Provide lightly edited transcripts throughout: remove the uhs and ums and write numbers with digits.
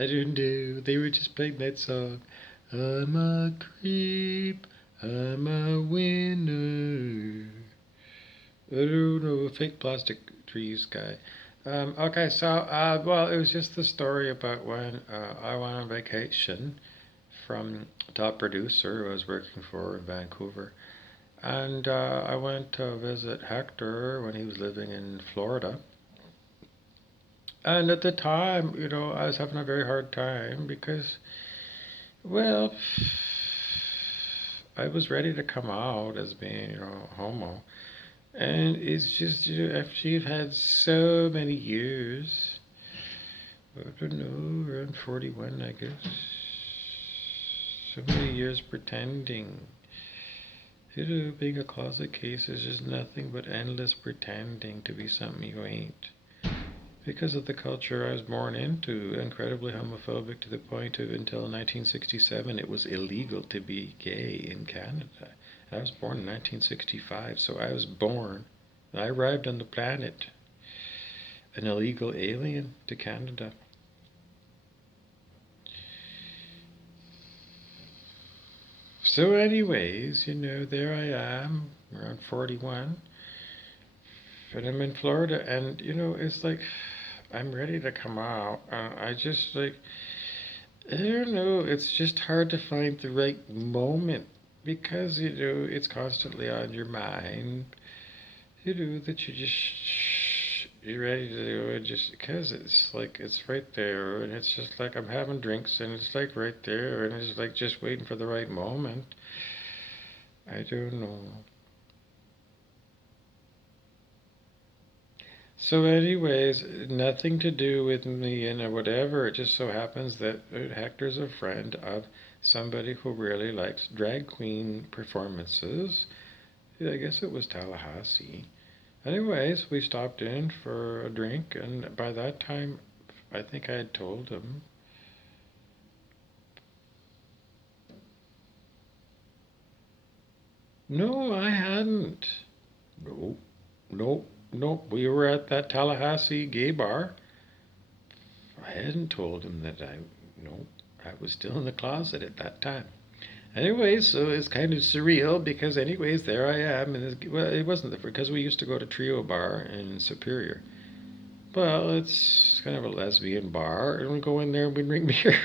I don't know. They were just playing that song. I'm a creep. I'm a winner. I don't know. Fake plastic trees guy. Okay, so well, it was just the story about when I went on vacation from top producer I was working for in Vancouver, and I went to visit Hector when he was living in Florida. And at the time, I was having a very hard time because, well, I was ready to come out as being, homo. And it's just, after you've had so many years, I don't know, around 41, I guess, so many years pretending. Being a closet case is just nothing but endless pretending to be something you ain't. Because of the culture I was born into, incredibly homophobic to the point of until 1967 it was illegal to be gay in Canada. And I was born in 1965, so I was born, I arrived on the planet, an illegal alien to Canada. So anyways, there I am, around 41, and I'm in Florida, and it's like, I'm ready to come out. I just like, I don't know, it's just hard to find the right moment because, it's constantly on your mind, that you're ready to do it just because it's like, it's right there, and it's just like I'm having drinks, and it's like right there, and it's like just waiting for the right moment. I don't know. So, anyways, nothing to do with me and whatever. It just so happens that Hector's a friend of somebody who really likes drag queen performances. Yeah, I guess it was Tallahassee. Anyways, we stopped in for a drink, and by that time, I think I had told him. No, I hadn't. No, no, no. We were at that Tallahassee gay bar. I hadn't told him that no, I was still in the closet at that time. Anyways, so it's kind of surreal because, anyways, there I am. And well, it wasn't because we used to go to Trio Bar in Superior. Well, it's kind of a lesbian bar, and we go in there and we drink beer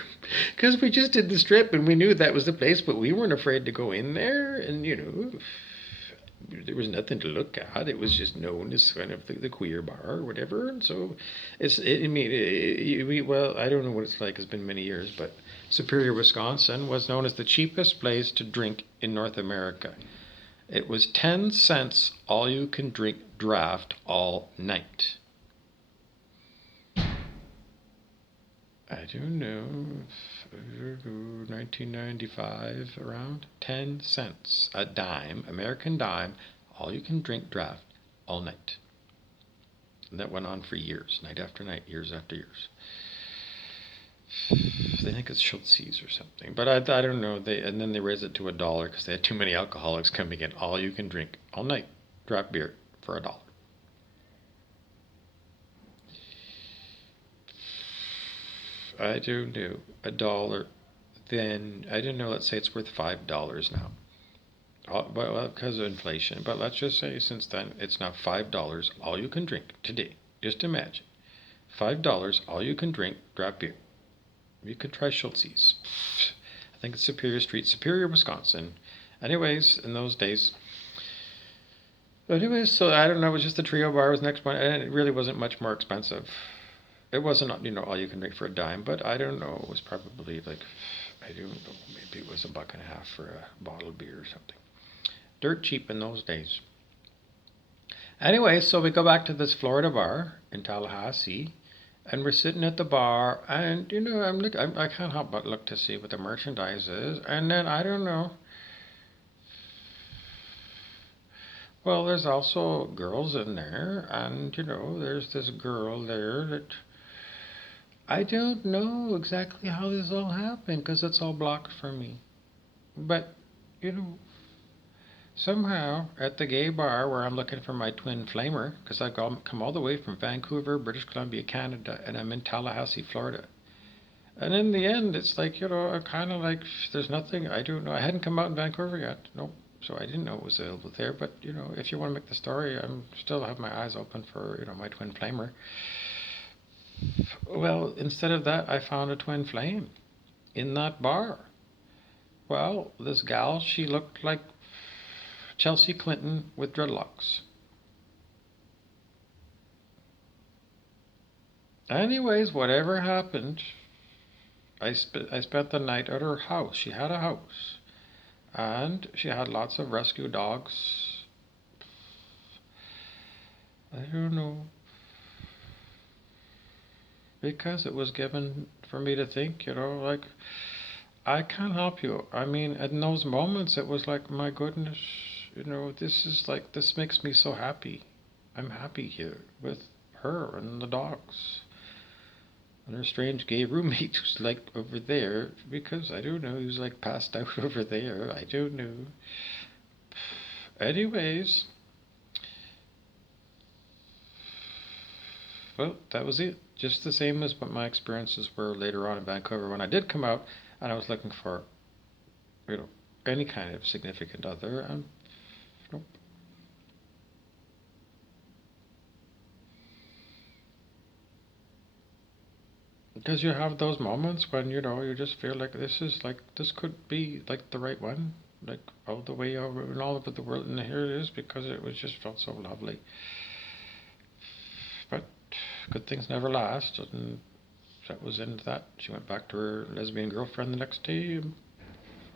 because we just did the strip and we knew that was the place, but we weren't afraid to go in there. And there was nothing to look at. It was just known as kind of the queer bar or whatever. And so I mean, well, I don't know what it's like. It's been many years, but Superior, Wisconsin was known as the cheapest place to drink in North America. It was 10 cents all you can drink draft all night. I don't know, 1995 around, 10 cents a dime, American dime, all you can drink draft all night. And that went on for years, night after night, years after years. They think it's Schultz's or something, but I don't know. And then they raised it to $1 because they had too many alcoholics coming in. All you can drink all night, draft beer for $1. I don't know, $1. Then I don't know. Let's say it's worth $5 now. Well, because of inflation. But let's just say since then it's now $5 all you can drink today. Just imagine, $5 all you can drink draft beer. You could try Schultz's. I think it's Superior Street, Superior, Wisconsin. Anyways, in those days. Anyways, so I don't know. It was just the Trio Bar was next one, and it really wasn't much more expensive. It wasn't, all you can drink for a dime, but I don't know. It was probably like, I don't know, maybe it was $1.50 for a bottle of beer or something. Dirt cheap in those days. Anyway, so we go back to this Florida bar in Tallahassee, and we're sitting at the bar, and I can't help but look to see what the merchandise is, and then I don't know. Well, there's also girls in there, and there's this girl there that I don't know exactly how this all happened because it's all blocked from me. But, you know, somehow at the gay bar where I'm looking for my twin flamer, because I've come all the way from Vancouver, British Columbia, Canada, and I'm in Tallahassee, Florida. And in the end, it's like, I kind of like, there's nothing, I don't know. I hadn't come out in Vancouver yet. Nope. So I didn't know it was available there. But, if you want to make the story, I'm still have my eyes open for, my twin flamer. Well, instead of that, I found a twin flame in that bar. Well, this gal, she looked like Chelsea Clinton with dreadlocks. Anyways, whatever happened, I spent the night at her house. She had a house, and she had lots of rescue dogs. I don't know, because it was given for me to think, like, I can't help you. I mean, in those moments, it was like, my goodness, this is like, this makes me so happy. I'm happy here with her and the dogs. And her strange gay roommate who's like over there, because I don't know, he was like passed out over there. I don't know. Anyways, well, that was it. Just the same as what my experiences were later on in Vancouver when I did come out and I was looking for, you know, any kind of significant other. And nope. Because you have those moments when, you just feel like this could be like the right one. Like all the way over and all over the world, and here it is because it was just felt so lovely. But good things never last, and that was into that. She went back to her lesbian girlfriend the next day.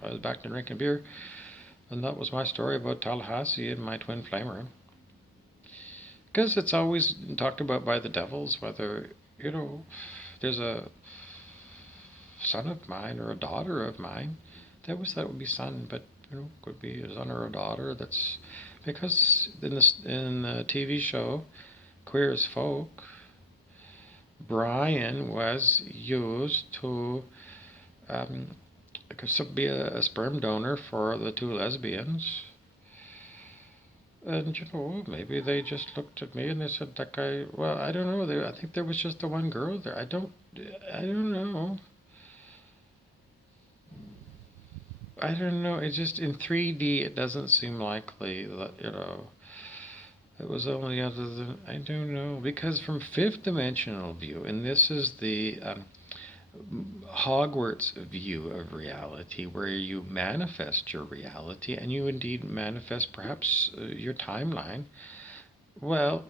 I was back to drinking beer, and that was my story about Tallahassee and my twin flamer. Because it's always talked about by the devils, whether, there's a son of mine or a daughter of mine. That would be son, but could be a son or a daughter. That's because in the TV show Queer as Folk, Brian was used to um, be a sperm donor for the two lesbians. And maybe they just looked at me and they said that guy. Well, I don't know. I think there was just the one girl there. I don't know. I don't know. It just in 3D, it doesn't seem likely that it was only other than I don't know because from fifth dimensional view, and this is the Hogwarts view of reality, where you manifest your reality and you indeed manifest perhaps your timeline. Well,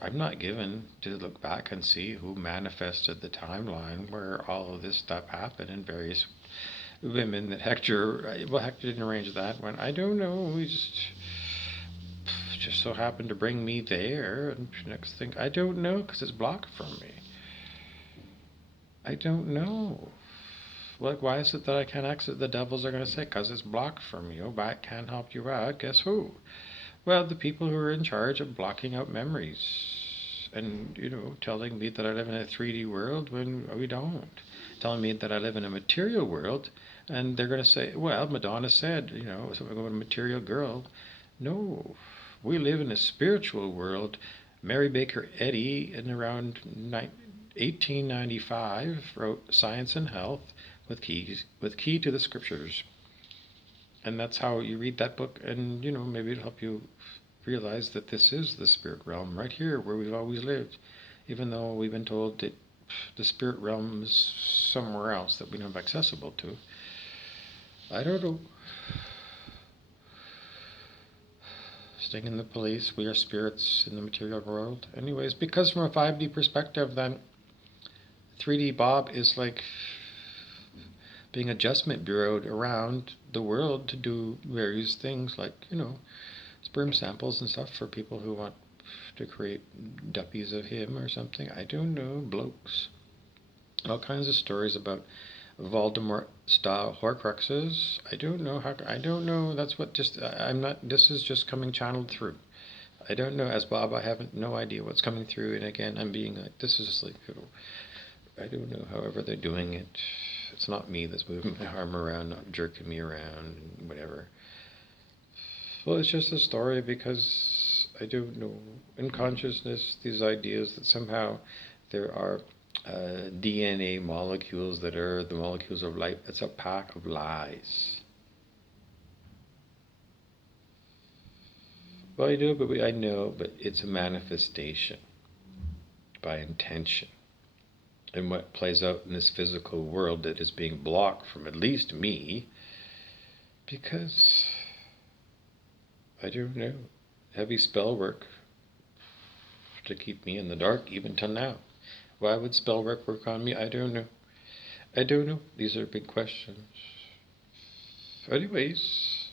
I'm not given to look back and see who manifested the timeline where all of this stuff happened and various women that Hector didn't arrange that one. I don't know. We just so happened to bring me there. And next thing, I don't know because it's blocked from me. I don't know. Like, why is it that I can't exit? The devils are going to say, because it's blocked from you, but I can't help you out. Guess who? Well, the people who are in charge of blocking out memories. And, telling me that I live in a 3D world when we don't. Telling me that I live in a material world. And they're going to say, well, Madonna said, something about a material girl. No, we live in a spiritual world. Mary Baker Eddy, in around 1895, wrote Science and Health with key to the scriptures. And that's how you read that book, and maybe it'll help you realize that this is the spirit realm right here where we've always lived, even though we've been told that the spirit realm is somewhere else that we don't have accessible to. I don't know. Stinging the police, we are spirits in the material world. Anyways, because from a 5D perspective, then 3D Bob is like being adjustment bureaued around the world to do various things like, sperm samples and stuff for people who want to create duppies of him or something. I don't know, blokes. All kinds of stories about Voldemort style Horcruxes. I don't know how. I don't know. That's what just. I'm not. This is just coming channeled through. I don't know. As Bob, I haven't no idea what's coming through. And again, I'm being like, this is just like, I don't know. However they're doing it, it's not me that's moving my arm around, not jerking me around, whatever. Well, it's just a story because I don't know. In consciousness, these ideas that somehow there are DNA molecules that are the molecules of life. It's a pack of lies. Well, I do, but I know, but it's a manifestation by intention. And what plays out in this physical world that is being blocked from at least me, because I don't know, heavy spell work to keep me in the dark even till now. Why would spell work on me? I don't know. I don't know. These are big questions. Anyways,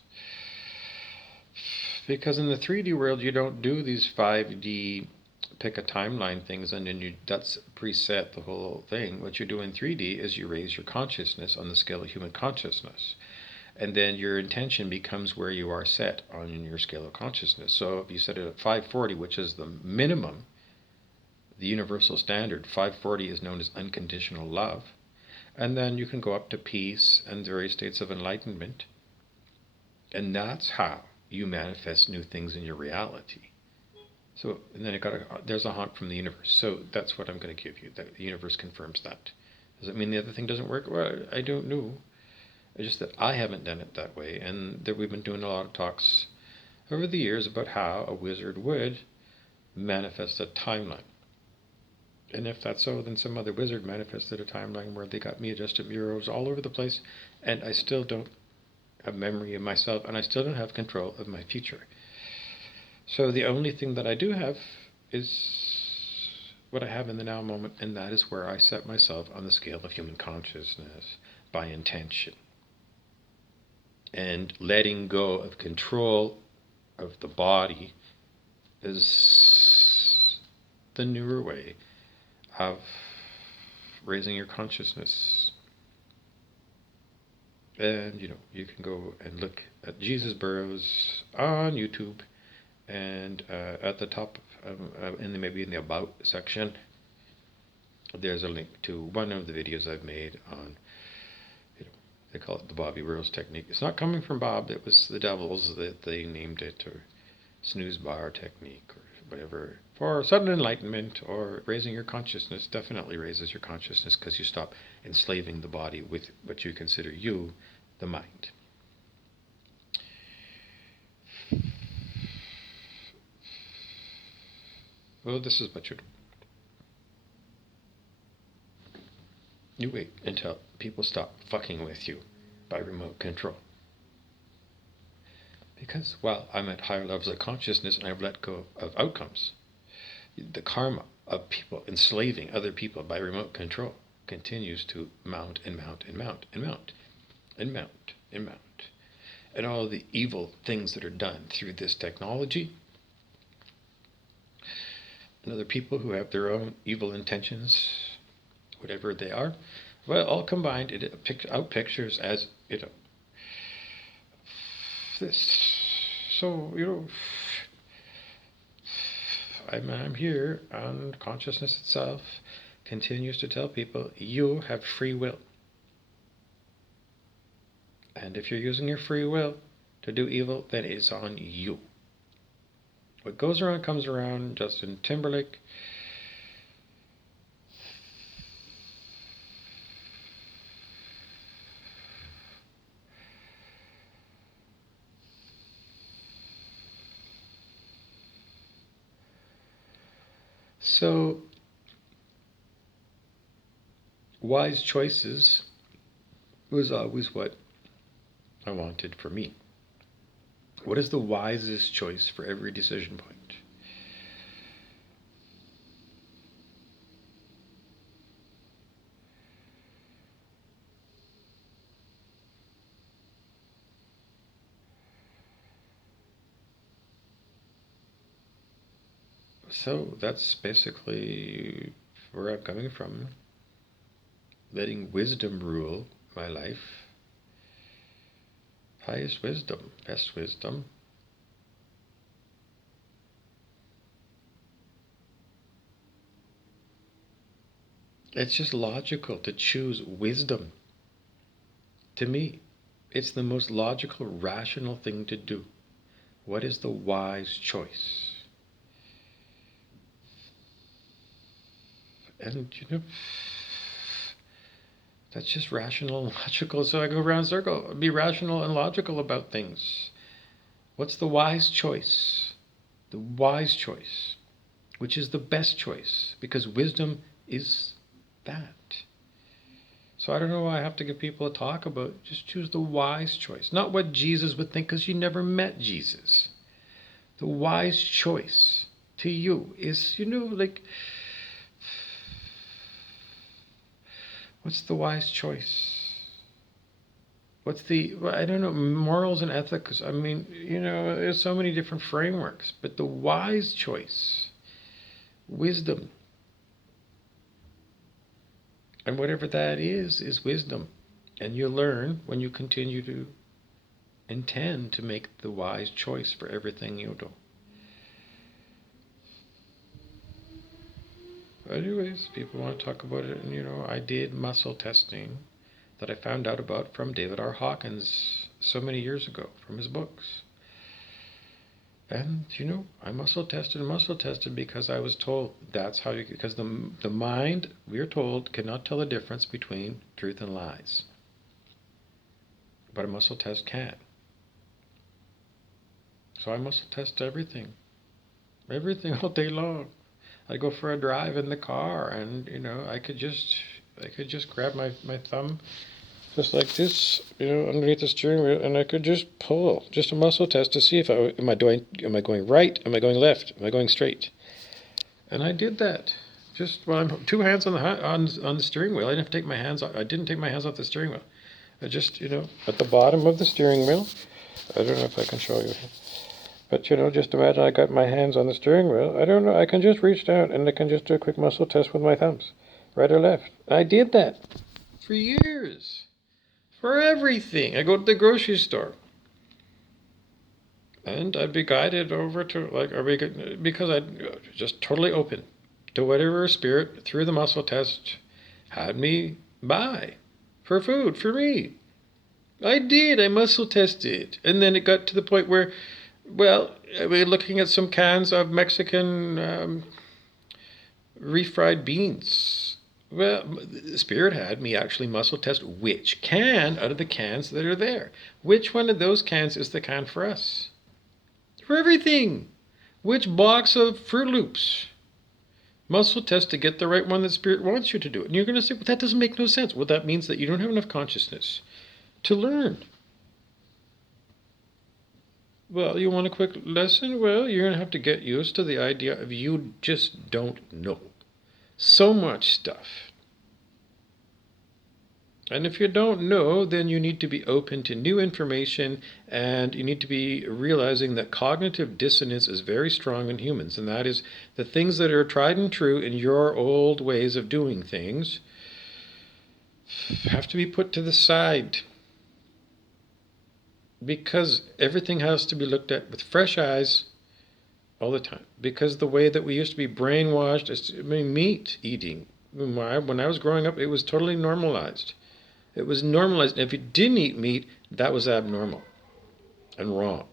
because in the 3D world you don't do these 5D pick a timeline things and then that's preset the whole thing. What you do in 3D is you raise your consciousness on the scale of human consciousness. And then your intention becomes where you are set on your scale of consciousness. So if you set it at 540, which is the minimum, the universal standard, 540 is known as unconditional love. And then you can go up to peace and various states of enlightenment. And that's how you manifest new things in your reality. So, and then there's a haunt from the universe. So that's what I'm going to give you. The universe confirms that. Does it mean the other thing doesn't work? Well, I don't know. It's just that I haven't done it that way. And that we've been doing a lot of talks over the years about how a wizard would manifest a timeline. And if that's so, then some other wizard manifested a timeline where they got me adjusted mirrors all over the place, and I still don't have memory of myself, and I still don't have control of my future. So the only thing that I do have is what I have in the now moment, and that is where I set myself on the scale of human consciousness by intention. And letting go of control of the body is the newer way of raising your consciousness. And you can go and look at Jesus Burroughs on YouTube, and at the top, maybe in the About section, there's a link to one of the videos I've made on, they call it the Bobby Burroughs technique. It's not coming from Bob, it was the devils that they named it, or snooze bar technique, or whatever, for sudden enlightenment or raising your consciousness. Definitely raises your consciousness because you stop enslaving the body with what you consider you, the mind. Well, this is what you do. You wait until people stop fucking with you by remote control. Because, well, I'm at higher levels of consciousness and I've let go of outcomes. The karma of people enslaving other people by remote control continues to mount and mount and mount and mount and mount and mount. And all the evil things that are done through this technology, and other people who have their own evil intentions, whatever they are, well, all combined, it pictures as, this. So, I'm here, and consciousness itself continues to tell people you have free will. And if you're using your free will to do evil, then it's on you. What goes around comes around. Justin Timberlake. So, wise choices was always what I wanted for me. What is the wisest choice for every decision point? So that's basically where I'm coming from. Letting wisdom rule my life. Highest wisdom, best wisdom. It's just logical to choose wisdom. To me, it's the most logical, rational thing to do. What is the wise choice? And, that's just rational and logical. So I go around in a circle. Be rational and logical about things. What's the wise choice? The wise choice, which is the best choice, because wisdom is that. So I don't know why I have to give people a talk about just choose the wise choice. Not what Jesus would think, because you never met Jesus. The wise choice to you is, like, what's the wise choice? What's I don't know, morals and ethics. I mean, there's so many different frameworks, but the wise choice, wisdom, and whatever that is wisdom. And you learn when you continue to intend to make the wise choice for everything you do. Anyways, people want to talk about it, and I did muscle testing that I found out about from David R. Hawkins so many years ago from his books. And, I muscle tested because I was told that's how because the mind, we are told, cannot tell the difference between truth and lies. But a muscle test can. So I muscle test everything all day long. I go for a drive in the car, and I could just grab my thumb just like this, underneath the steering wheel, and I could just pull, just a muscle test to see if am I going right, am I going left, am I going straight, and I did that. Just I'm two hands on the steering wheel. I didn't take my hands off. I didn't take my hands off the steering wheel. I just at the bottom of the steering wheel. I don't know if I can show you. But, just imagine I got my hands on the steering wheel. I don't know, I can just reach down and I can just do a quick muscle test with my thumbs, right or left. I did that for years, for everything. I go to the grocery store and I'd be guided over to, because I'd just totally open to whatever spirit through the muscle test had me buy for food for me. I did, I muscle tested. And then it got to the point where, well, we're looking at some cans of Mexican refried beans. Well, the spirit had me actually muscle test which can out of the cans that are there. Which one of those cans is the can for us? For everything. Which box of Fruit Loops? Muscle test to get the right one that spirit wants you to do it. And you're going to say, well, that doesn't make no sense. Well, that means that you don't have enough consciousness to learn. Well, you want a quick lesson? Well, you're going to have to get used to the idea of you just don't know so much stuff. And if you don't know, then you need to be open to new information, and you need to be realizing that cognitive dissonance is very strong in humans, and that is the things that are tried and true in your old ways of doing things have to be put to the side. Because everything has to be looked at with fresh eyes all the time. Because the way that we used to be brainwashed, meat eating, when I was growing up, it was totally normalized. It was normalized. And if you didn't eat meat, that was abnormal and wrong.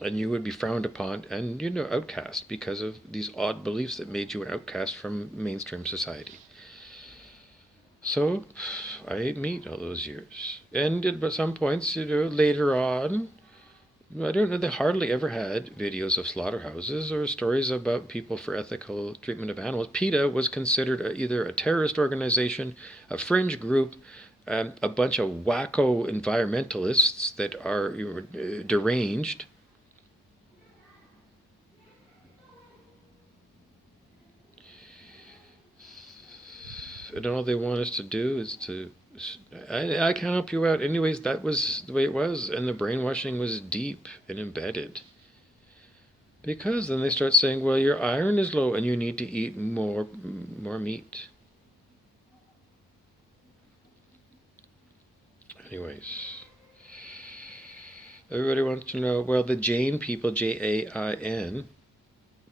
And you would be frowned upon and, outcast because of these odd beliefs that made you an outcast from mainstream society. So I ate meat all those years. And at some points, later on, I don't know, they hardly ever had videos of slaughterhouses or stories about people for ethical treatment of animals. PETA was considered either a terrorist organization, a fringe group, a bunch of wacko environmentalists that are deranged. And all they want us to do is to... I can't help you out. Anyways, that was the way it was. And the brainwashing was deep and embedded. Because then they start saying, well, your iron is low and you need to eat more meat. Anyways, everybody wants to know, well, the Jain people, Jain,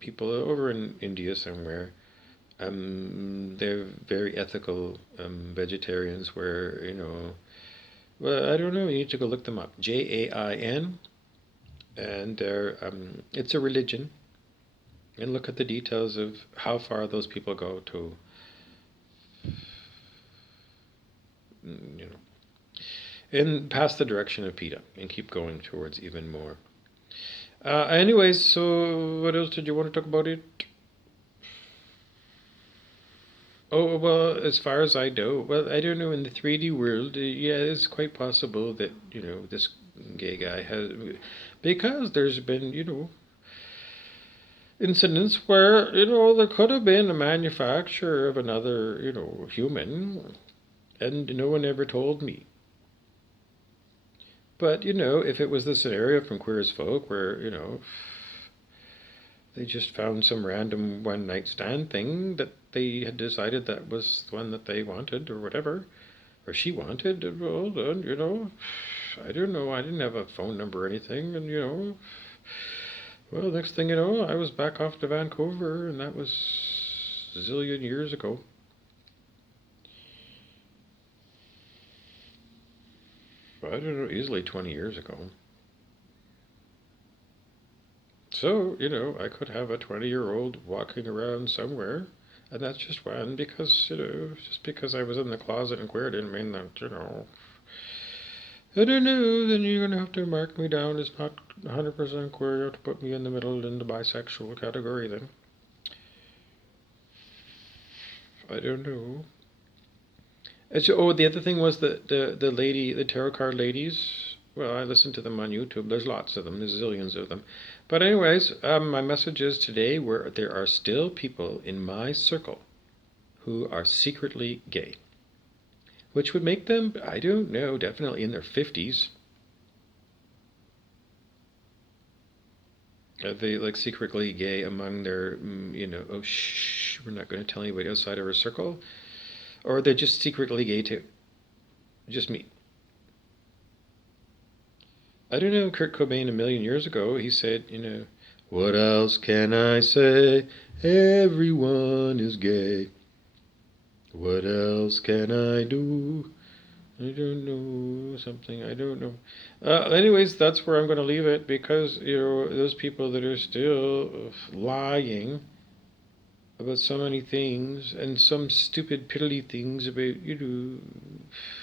people over in India somewhere, they're very ethical vegetarians where, well, I don't know, you need to go look them up. Jain, and it's a religion. And look at the details of how far those people go to you know, and past the direction of PETA and keep going towards even more. Anyways, so what else did you want to talk about it? Oh, well, as far as I know, well, I don't know, in the 3D world, yeah, it's quite possible that, this gay guy has, because there's been, incidents where, there could have been a manufacturer of another, human, and no one ever told me. But, if it was the scenario from Queer as Folk where, they just found some random one night stand thing that they had decided that was the one that they wanted or whatever, or she wanted, well, then, I don't know. I didn't have a phone number or anything, and, well, next thing you know, I was back off to Vancouver, and that was a zillion years ago. I don't know, easily 20 years ago. So, I could have a 20-year-old walking around somewhere, and that's just one because, just because I was in the closet and queer didn't mean that, I don't know, then you're going to have to mark me down as not 100% queer. You have to put me in the middle in the bisexual category then. I don't know. The other thing was the lady, the tarot card ladies. Well, I listened to them on YouTube. There's lots of them. There's zillions of them. But anyways, my message is today where there are still people in my circle who are secretly gay, which would make them, I don't know, definitely in their 50s. Are they like secretly gay among their, oh, shh, we're not going to tell anybody outside of our circle? Or they're just secretly gay too? Just me. I don't know, Kurt Cobain a million years ago, he said, what else can I say? Everyone is gay. What else can I do? I don't know, something, I don't know. Anyways, that's where I'm going to leave it because, those people that are still lying about so many things and some stupid piddly things about,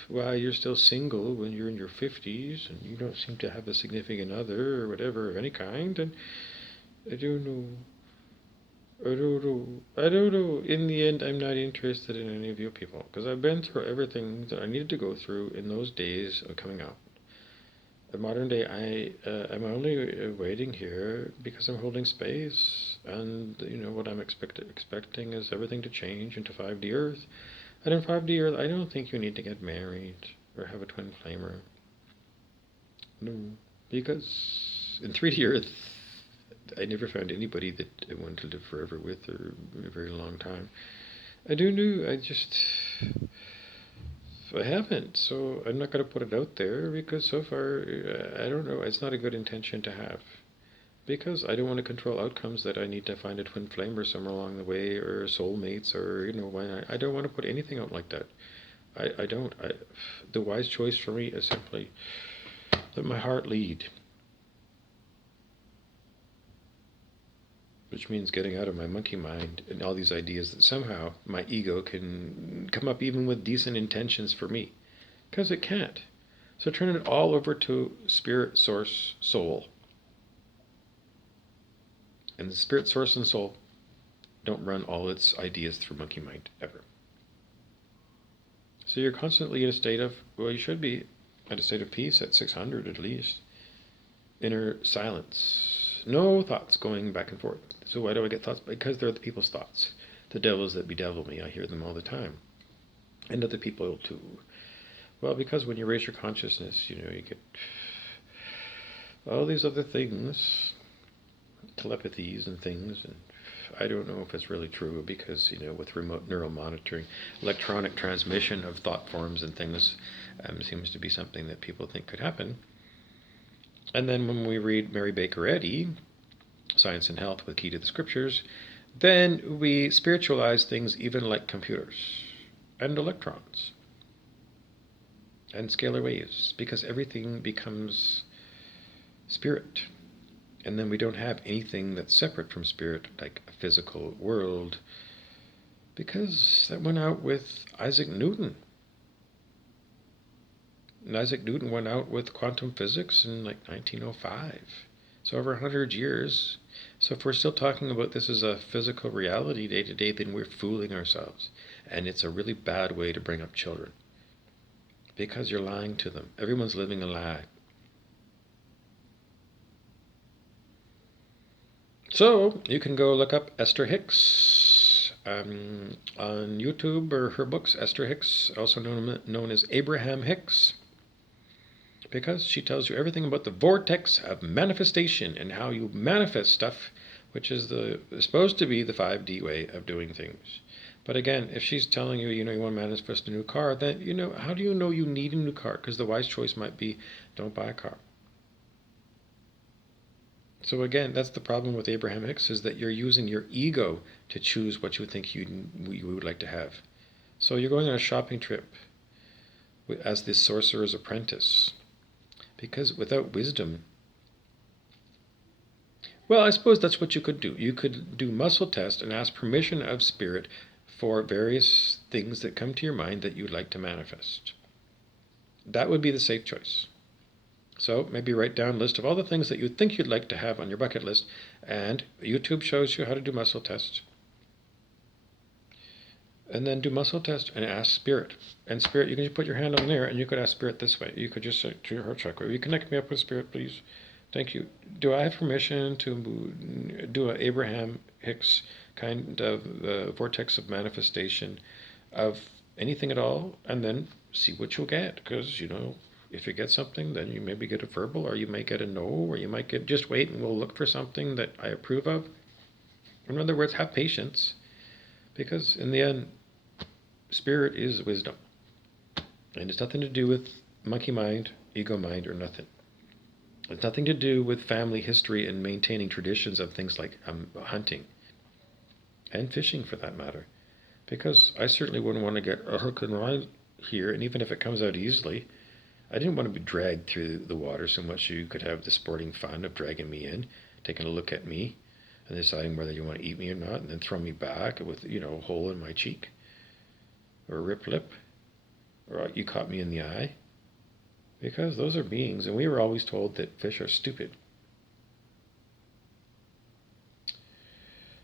why you're still single when you're in your 50s and you don't seem to have a significant other or whatever of any kind. And I don't know. I don't know. I don't know. In the end, I'm not interested in any of you people because I've been through everything that I needed to go through in those days of coming out. In modern day, I'm only waiting here because I'm holding space, and what I'm expecting is everything to change into 5D Earth. And in 5D Earth, I don't think you need to get married or have a twin flamer. No, because in 3D Earth, I never found anybody that I wanted to live forever with or a very long time. I don't know. I haven't, so I'm not going to put it out there because so far, I don't know. It's not a good intention to have. Because I don't want to control outcomes that I need to find a twin flamer somewhere along the way or soulmates or, when I don't want to put anything out like that. I don't. The wise choice for me is simply let my heart lead. Which means getting out of my monkey mind and all these ideas that somehow my ego can come up even with decent intentions for me. Because it can't. So turn it all over to spirit, source, soul. And the spirit, source, and soul don't run all its ideas through monkey mind, ever. So you're constantly in a state of, well, you should be at a state of peace at 600 at least. Inner silence. No thoughts going back and forth. So why do I get thoughts? Because they're the people's thoughts. The devils that bedevil me, I hear them all the time. And other people too. Well, because when you raise your consciousness, you get all these other things, telepathies and things, and I don't know if it's really true because, with remote neural monitoring, electronic transmission of thought forms and things seems to be something that people think could happen. And then when we read Mary Baker Eddy, Science and Health with Key to the Scriptures, then we spiritualize things even like computers and electrons and scalar waves because everything becomes spirit. And then we don't have anything that's separate from spirit, like a physical world, because that went out with Isaac Newton. Isaac Newton went out with quantum physics in like 1905. So over 100 years. So if we're still talking about this as a physical reality day to day, then we're fooling ourselves. And it's a really bad way to bring up children. Because you're lying to them. Everyone's living a lie. So you can go look up Esther Hicks on YouTube, or her books, Esther Hicks, also known as Abraham Hicks, because she tells you everything about the vortex of manifestation and how you manifest stuff, which is supposed to be the 5D way of doing things. But again, if she's telling you, you want to manifest a new car, then, how do you know you need a new car? Because the wise choice might be, don't buy a car. So again, that's the problem with Abraham Hicks, is that you're using your ego to choose what you think you would like to have. So you're going on a shopping trip as this sorcerer's apprentice. Because without wisdom, well, I suppose that's what you could do. You could do muscle test and ask permission of spirit for various things that come to your mind that you'd like to manifest. That would be the safe choice. So maybe write down a list of all the things that you think you'd like to have on your bucket list, and YouTube shows you how to do muscle tests. And then do muscle test and ask spirit. And spirit, you can just put your hand on there and you could ask spirit this way. You could just say to your heart chakra, will you connect me up with spirit, please? Thank you. Do I have permission to do an Abraham Hicks kind of vortex of manifestation of anything at all? And then see what you'll get. Because, if you get something, then you maybe get a verbal, or you might get a no, or you might get, just wait and we'll look for something that I approve of. In other words, have patience. Because in the end, spirit is wisdom. And it's nothing to do with monkey mind, ego mind, or nothing. It's nothing to do with family history and maintaining traditions of things like hunting. And fishing, for that matter. Because I certainly wouldn't want to get a hook and line here, and even if it comes out easily, I didn't want to be dragged through the water so much you could have the sporting fun of dragging me in, taking a look at me, and deciding whether you want to eat me or not, and then throw me back with, a hole in my cheek, or a ripped lip, or you caught me in the eye. Because those are beings, and we were always told that fish are stupid.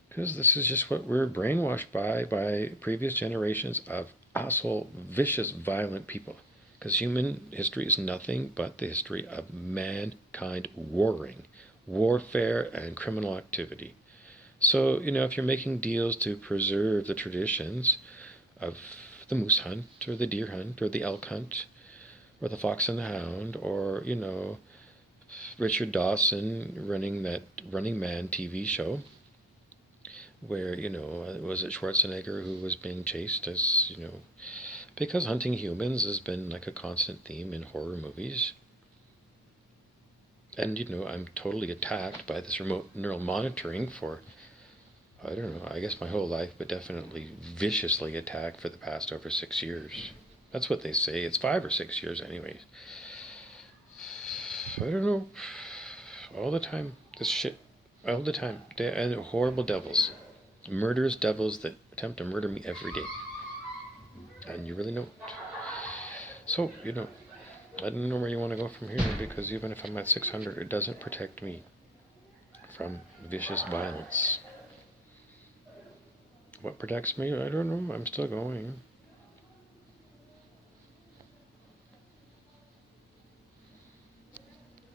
Because this is just what we're brainwashed by previous generations of asshole, vicious, violent people. Because human history is nothing but the history of mankind warring, warfare, and criminal activity. So, if you're making deals to preserve the traditions of the moose hunt, or the deer hunt, or the elk hunt, or the Fox and the Hound, or, Richard Dawson running that Running Man TV show, where, was it Schwarzenegger who was being chased as, because hunting humans has been like a constant theme in horror movies. And, I'm totally attacked by this remote neural monitoring for, I don't know, I guess my whole life, but definitely viciously attacked for the past over 6 years. That's what they say. It's 5 or 6 years anyways. I don't know. All the time. This shit. All the time. And horrible devils. Murderous devils that attempt to murder me every day. And you really don't. So, I don't know where you want to go from here, because even if I'm at 600, it doesn't protect me from vicious violence. What protects me? I don't know. I'm still going.